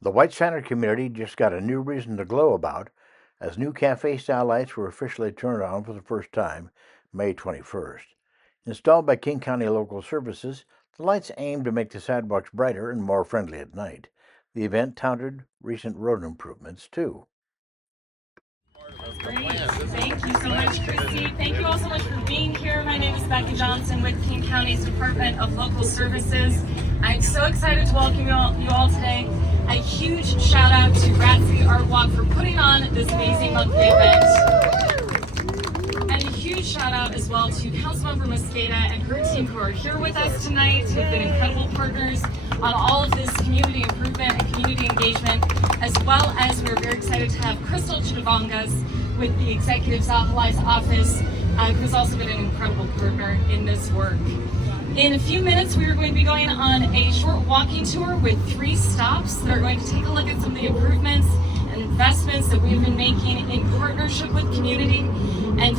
The White Center community just got a new reason to glow about as new cafe-style lights were officially turned on for the first time May 21st. Installed by King County Local Services, the lights aim to make the sidewalks brighter and more friendly at night. The event touted recent road improvements, too. Great. Thank you so much, Christy. Thank you all so much for being here. My name is Becky Johnson with King County's Department of Local Services. I'm so excited to welcome you all today. A huge shout out to Rat City Art Walk for putting on this amazing monthly event. And a huge shout out as well to Councilmember Mosqueda and her team who are here with us tonight, who've been incredible partners on all of this community improvement and community engagement, as well as we're very excited to have Crystal Chidavangas with the Executive Zahali's office, who's also been an incredible partner in this work. In a few minutes, we are going to be going on a short walking tour with 3 stops that are going to take a look at some of the improvements and investments that we've been making in partnership with community and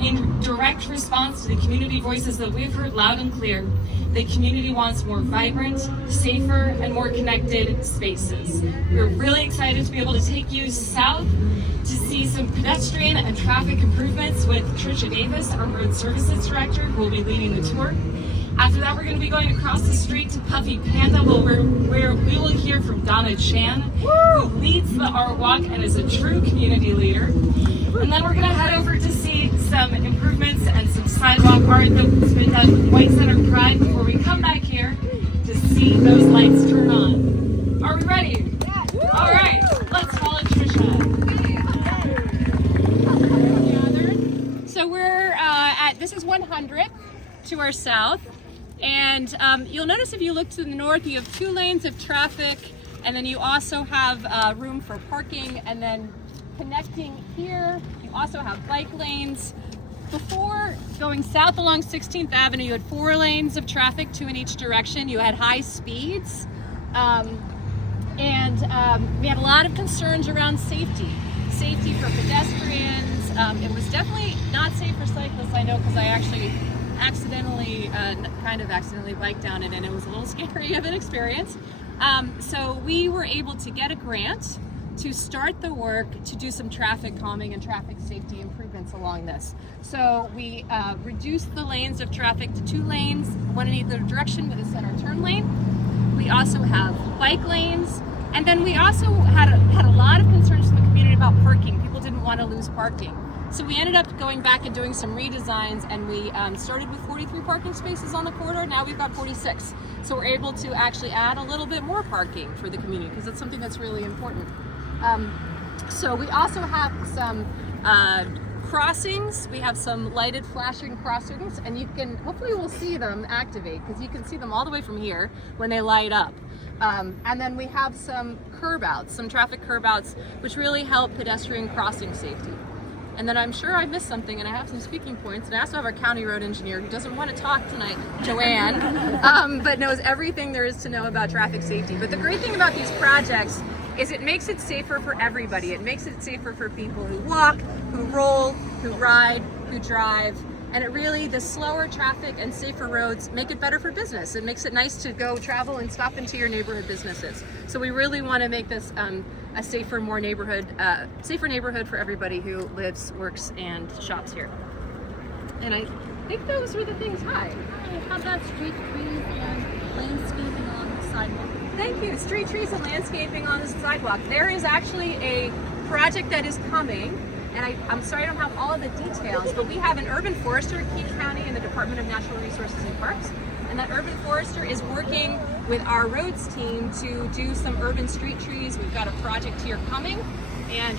in direct response to the community voices that we've heard loud and clear. The community wants more vibrant, safer, and more connected spaces. We're really excited to be able to take you south to see some pedestrian and traffic improvements with Tricia Davis, our Road Services Director, who will be leading the tour. After that, we're going to be going across the street to Puffy Panda, where we will hear from Donna Chan, who leads the art walk and is a true community leader. And then we're going to head over to see some improvements and some sidewalk art that's been done with White Center Pride before we come back here to see those lights turn on. Are we ready? Yeah. All right, let's follow Tricia. So we're this is 100th to our south. And you'll notice if you look to the north, you have 2 lanes of traffic, and then you also have room for parking, and then connecting here, you also have bike lanes. Before going south along 16th Avenue, you had 4 lanes of traffic, 2 in each direction. You had high speeds, and we had a lot of concerns around safety for pedestrians. It was definitely not safe for cyclists, I know, because I actually kind of accidentally biked down it, and it was a little scary of an experience. So we were able to get a grant to start the work to do some traffic calming and traffic safety improvements along this. So we reduced the lanes of traffic to 2 lanes, 1 in either direction with a center turn lane. We also have bike lanes, and then we also had a lot of concerns from the community about parking. People didn't want to lose parking. So we ended up going back and doing some redesigns, and we started with 43 parking spaces on the corridor. Now we've got 46. So we're able to actually add a little bit more parking for the community because it's something that's really important. So we also have some crossings. We have some lighted flashing crossings, and you can, hopefully we'll see them activate because you can see them all the way from here when they light up. And then we have some curb outs, some traffic curb outs, which really help pedestrian crossing safety. And then I'm sure I missed something, and I have some speaking points. And I also have our county road engineer who doesn't want to talk tonight, Joanne, but knows everything there is to know about traffic safety. But the great thing about these projects is it makes it safer for everybody. It makes it safer for people who walk, who roll, who ride, who drive. And it really, the slower traffic and safer roads make it better for business. It makes it nice to go travel and stop into your neighborhood businesses. So we really want to make this a safer, safer neighborhood for everybody who lives, works, and shops here. And I think those were the things. Hi. How about street trees and landscaping on the sidewalk? Thank you. Street trees and landscaping on the sidewalk. There is actually a project that is coming, and I'm sorry I don't have all of the details, but we have an urban forester at King County and the Department of Natural Resources and Parks, and that urban forester is working with our roads team to do some urban street trees. We've got a project here coming, and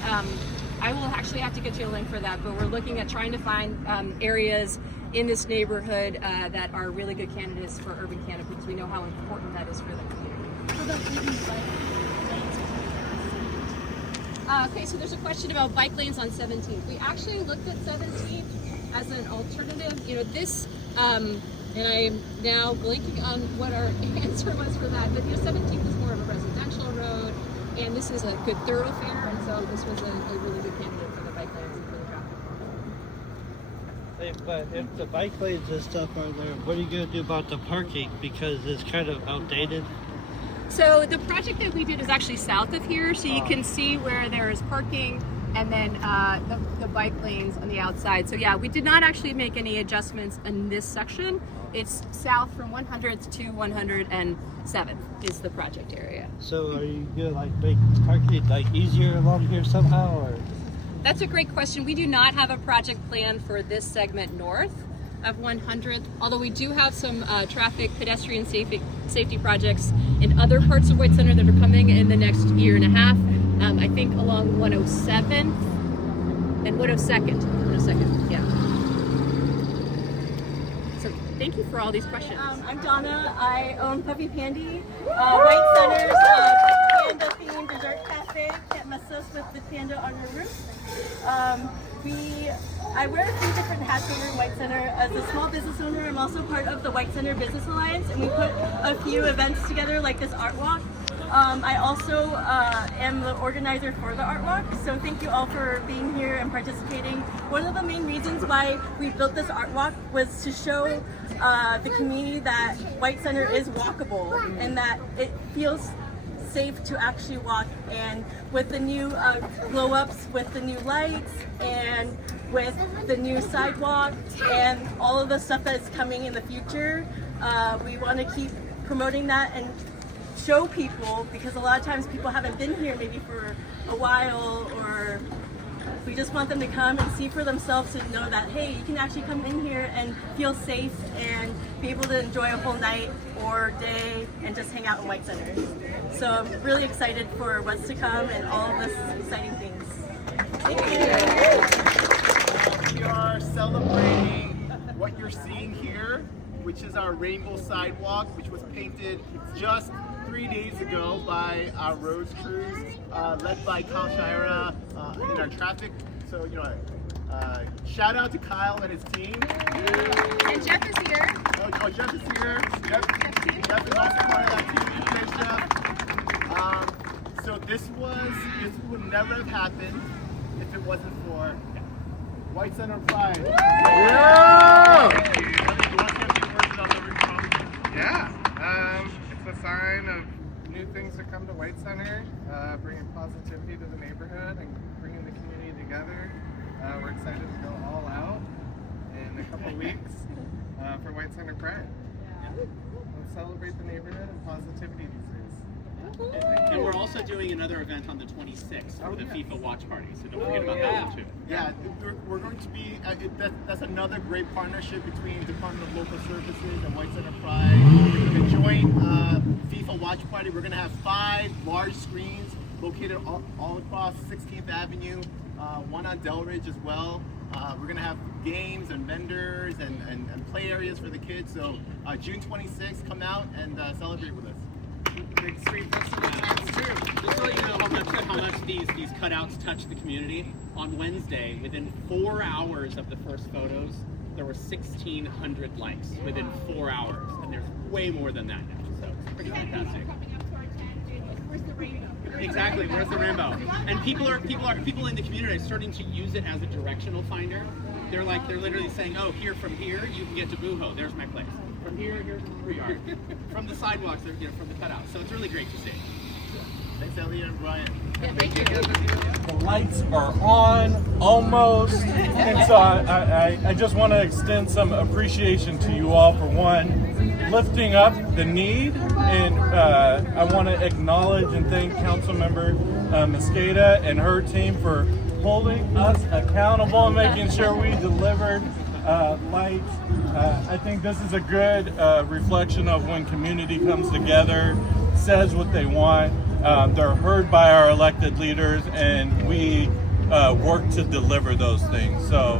I will actually have to get you a link for that, but we're looking at trying to find areas in this neighborhood that are really good candidates for urban canopy because we know how important that is for the community. How about even Okay, so there's a question about bike lanes on 17th. We actually looked at 17th as an alternative. You know, this, and I'm now blanking on what our answer was for that, but 17th is more of a residential road, and this is a good thoroughfare, and so this was a really good candidate for the bike lanes and for the traffic. But if the bike lanes and stuff are there, what are you going to do about the parking? Because it's kind of outdated. So the project that we did is actually south of here, so you can see where there is parking and then the bike lanes on the outside. So yeah, we did not actually make any adjustments in this section. It's south from 100th to 107th is the project area. So are you gonna like make parking like easier along here somehow, or? That's a great question. We do not have a project plan for this segment north of 100th, although we do have some traffic pedestrian safety projects in other parts of White Center that are coming in the next year and a half. I think along 107th and 102nd. 102nd, yeah. So thank you for all these questions. I'm Donna. I own Puppy Pandy, White Center's panda-themed dessert cafe. Can't mess us with the panda on your roof. I wear a few different hats over in White Center. As a small business owner, I'm also part of the White Center Business Alliance, and we put a few events together like this art walk. I also am the organizer for the art walk, so thank you all for being here and participating. One of the main reasons why we built this art walk was to show the community that White Center is walkable and that it feels safe to actually walk. And with the new glow ups, with the new lights, and with the new sidewalk and all of the stuff that is coming in the future, we want to keep promoting that and show people, because a lot of times people haven't been here maybe for a while, or we just want them to come and see for themselves and know that, hey, you can actually come in here and feel safe and be able to enjoy a whole night or day and just hang out in White Center. So I'm really excited for what's to come and all of this exciting things. Thank you. We are celebrating what you're seeing here, which is our rainbow sidewalk, which was painted just 3 days ago by our roads crews, led by Kyle Shira in our traffic. So, shout out to Kyle and his team. And Jeff is here. Oh, Jeff is here. Jeff is also part of that team. Thanks, Jeff. So this would never have happened if it wasn't for White Center Pride. Yeah, it's a sign of new things that come to White Center, bringing positivity to the neighborhood and bringing the community together. We're excited to go all out in a couple weeks for White Center Pride. Let's celebrate the neighborhood and positivity these days. And we're also doing another event on the 26th for the FIFA watch party, so don't forget about that one too. Yeah, we're going to be, that's another great partnership between Department of Local Services and White Center Pride. We're doing a joint FIFA watch party. We're going to have 5 large screens located all across 16th Avenue, one on Delridge as well. We're going to have games and vendors and play areas for the kids. So June 26th, come out and celebrate with us. Big street festival events too. Just to let you know how much these cutouts touch the community. On Wednesday, within 4 hours of the first photos, there were 1,600 likes within 4 hours, and there's way more than that now. So it's pretty fantastic. Where's the rainbow? Exactly, where's the rainbow? And people in the community are starting to use it as a directional finder. They're literally saying, oh, from here you can get to Booho. There's my place. From here, here's the free yard. From the sidewalks, from the cutouts. So it's really great to see. Thanks, Elliot and Brian. Yeah, thank you. The lights are on, almost, and so I just want to extend some appreciation to you all for lifting up the need, and I want to acknowledge and thank Councilmember Mosqueda and her team for holding us accountable and making sure we delivered lights. I think this is a good reflection of when community comes together, says what they want. They're heard by our elected leaders, and we work to deliver those things. So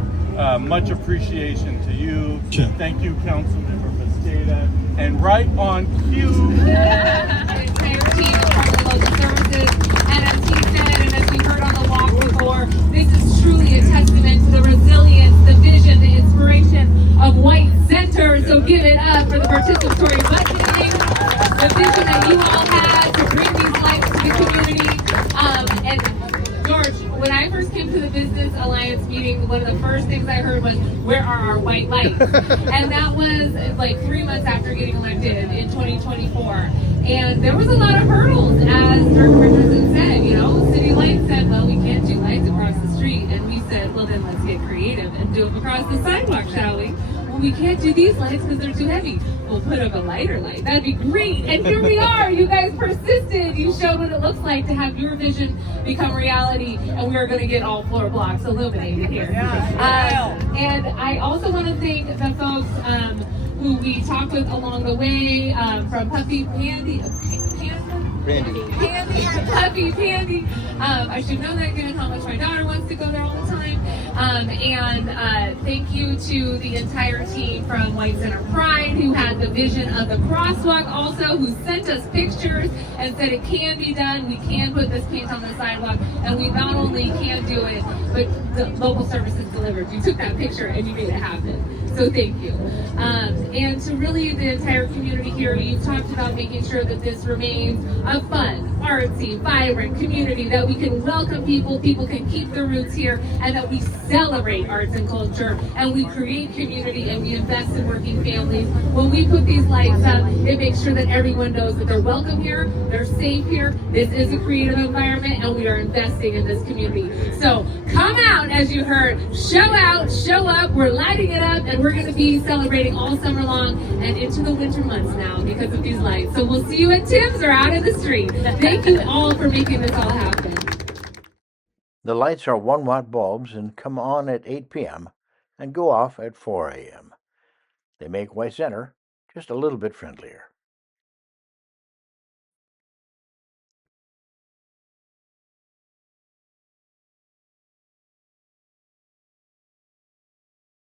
much appreciation to you. Thank you, Councilmember Mosqueda. And right on cue. The entire team is from the local services, and as he said, and as we heard on the walk before, this is truly a testament to the resilience, the vision, the inspiration of White Center. So give it up for the participatory budgeting, the vision that you all had to bring these lights to the community. And George, when I first came to the Business Alliance meeting, one of the first things I heard was, where are our white lights? And that was like 3 months after getting elected in 2019. 2024. And there was a lot of hurdles, as Dirk Richardson said. You know, City Lights said, well, we can't do lights across the street. And we said, well, then let's get creative and do them across the sidewalk, shall we? Well, we can't do these lights because they're too heavy. We'll put up a lighter light. That'd be great. And here we are. You guys persisted. You showed what it looks like to have your vision become reality. And we're going to get all floor blocks illuminated here. And I also want to thank the folks who we talked with along the way, from Puffy Pandy. Puffy Pandy. I should know that given how much my daughter wants to go there all the time. And thank you to the entire team from White Center Pride, who had the vision of the crosswalk also, who sent us pictures and said it can be done, we can put this paint on the sidewalk, and we not only can do it, but the local services delivered. You took that picture and you made it happen. So thank you. And to really the entire community here, you've talked about making sure that this remains a fun, artsy, vibrant community, that we can welcome people, people can keep their roots here, and that we celebrate arts and culture, and we create community, and we invest in working families. When we put these lights up, it makes sure that everyone knows that they're welcome here, they're safe here, this is a creative environment, and we are investing in this community. So come out, as you heard, show out, show up, we're lighting it up, and we're going to be celebrating all summer long and into the winter months now because of these lights. So we'll see you at Tim's or out in the street. Thank you all for making this all happen. The lights are 1-watt bulbs and come on at 8 p.m. and go off at 4 a.m. They make White Center just a little bit friendlier.